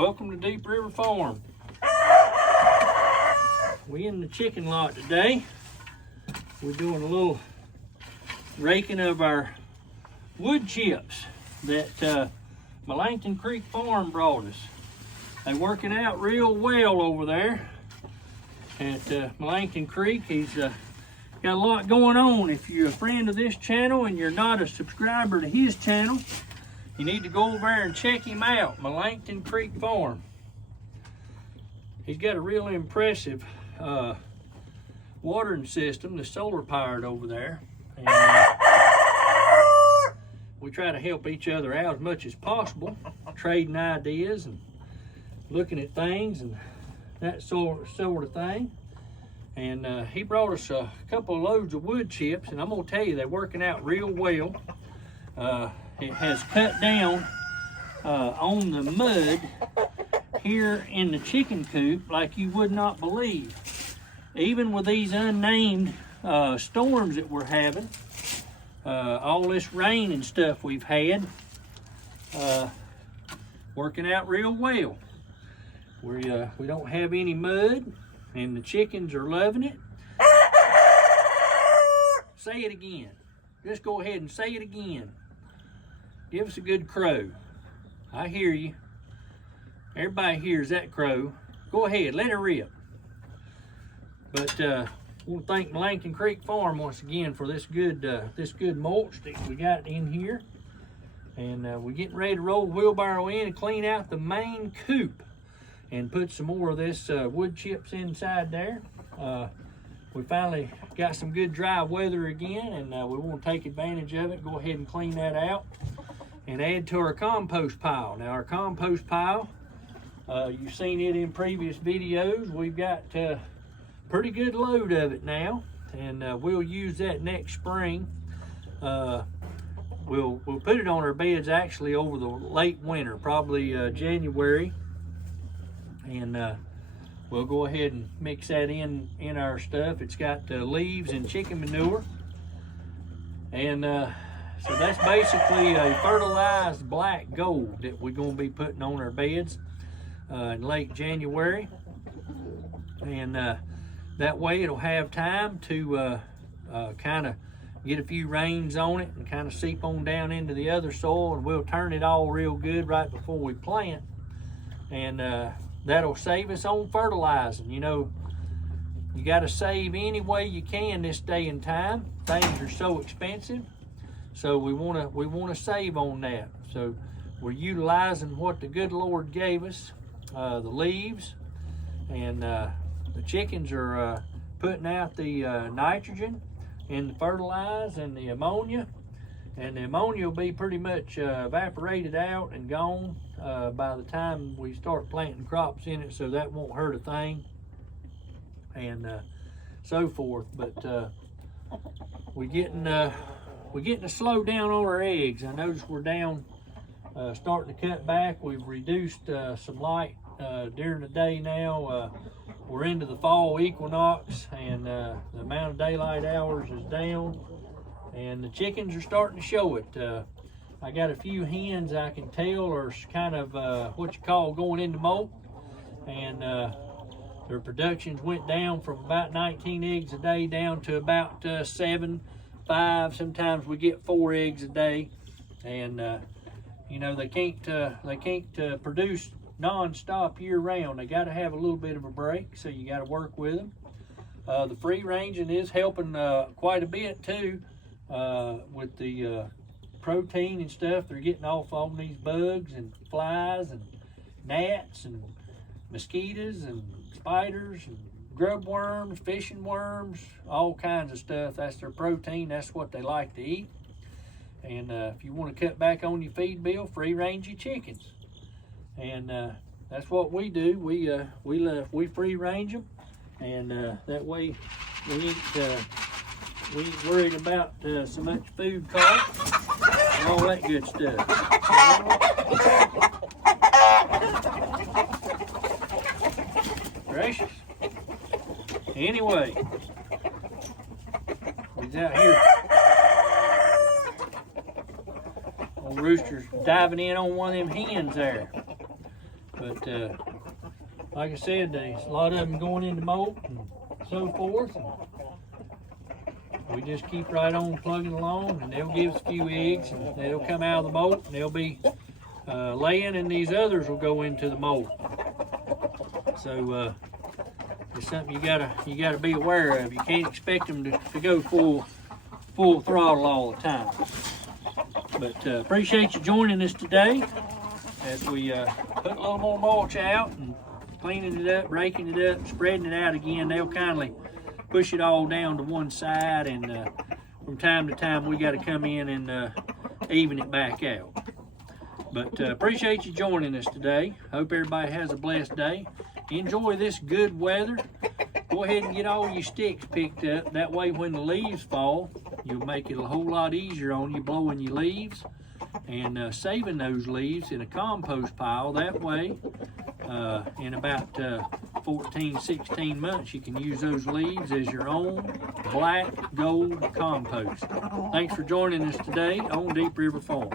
Welcome to Deep River Farm. We in the chicken lot today. We're doing a little raking of our wood chips that Melanchthon Creek Farm brought us. They're working out real well over there at Melanchthon Creek. He's got a lot going on. If you're a friend of this channel and you're not a subscriber to his channel, you need to go over there and check him out, Melanchthon Creek Farm. He's got a really impressive watering system that's solar powered over there. And, we try to help each other out as much as possible, trading ideas and looking at things and that sort of thing. And he brought us a couple of loads of wood chips, and I'm gonna tell you, they're working out real well. It has cut down on the mud here in the chicken coop like you would not believe. Even with these unnamed storms that we're having, all this rain and stuff we've had, working out real well. We don't have any mud, and the chickens are loving it. Say it again. Just go ahead and say it again. Give us a good crow. I hear you. Everybody hears that crow. Go ahead, let it rip. But I want to thank Melanchthon Creek Farm once again for this good mulch that we got in here. And we're getting ready to roll the wheelbarrow in and clean out the main coop and put some more of this wood chips inside there. We finally got some good dry weather again, and we want to take advantage of it. Go ahead and clean that out and add to our compost pile. Now our compost pile, you've seen it in previous videos. We've got a pretty good load of it now, and we'll use that next spring. We'll put it on our beds actually over the late winter, probably January, and we'll go ahead and mix that in our stuff. It's got leaves and chicken manure, and so that's basically a fertilized black gold that we're going to be putting on our beds in late January, and that way it'll have time to kind of get a few rains on it and kind of seep on down into the other soil, and we'll turn it all real good right before we plant, and that'll save us on fertilizing. You know, you got to save any way you can this day and time. Things are so expensive, so we want to save on that. So we're utilizing what the good Lord gave us, the leaves, and the chickens are putting out the nitrogen and the fertilizer and the ammonia, and the ammonia will be pretty much evaporated out and gone by the time we start planting crops in it, so that won't hurt a thing, and so forth. But we're getting to slow down on our eggs. I notice we're down, starting to cut back. We've reduced some light during the day now. We're into the fall equinox, and the amount of daylight hours is down, and the chickens are starting to show it. I got a few hens I can tell are kind of what you call going into molt, and their productions went down from about 19 eggs a day down to about 7, 5. Sometimes we get 4 eggs a day, and you know, they can't produce non-stop year round. They got to have a little bit of a break, so you got to work with them. The free ranging is helping quite a bit too, with the protein and stuff they're getting off on these bugs and flies and gnats and mosquitoes and spiders and grub worms, fishing worms, all kinds of stuff. That's their protein. That's what they like to eat. And if you want to cut back on your feed bill, free range your chickens. And that's what we do. We free range them, and that way we ain't worried about so much food cost and all that good stuff. Gracious. Anyway, he's out here. Old rooster's diving in on one of them hens there. But like I said, there's a lot of them going into molt and so forth. And we just keep right on plugging along, and they'll give us a few eggs, and they'll come out of the molt, and they'll be laying, and these others will go into the molt. So it's something you gotta be aware of. You can't expect them to go full throttle all the time. But appreciate you joining us today as we put a little more mulch out and cleaning it up, breaking it up, spreading it out again. They'll kindly push it all down to one side, and from time to time we got to come in and even it back out. But appreciate you joining us today. Hope everybody has a blessed day. Enjoy this good weather. Go ahead and get all your sticks picked up. That way when the leaves fall, you'll make it a whole lot easier on you blowing your leaves and saving those leaves in a compost pile. That way, in about 14, 16 months, you can use those leaves as your own black gold compost. Thanks for joining us today on Deep River Farm.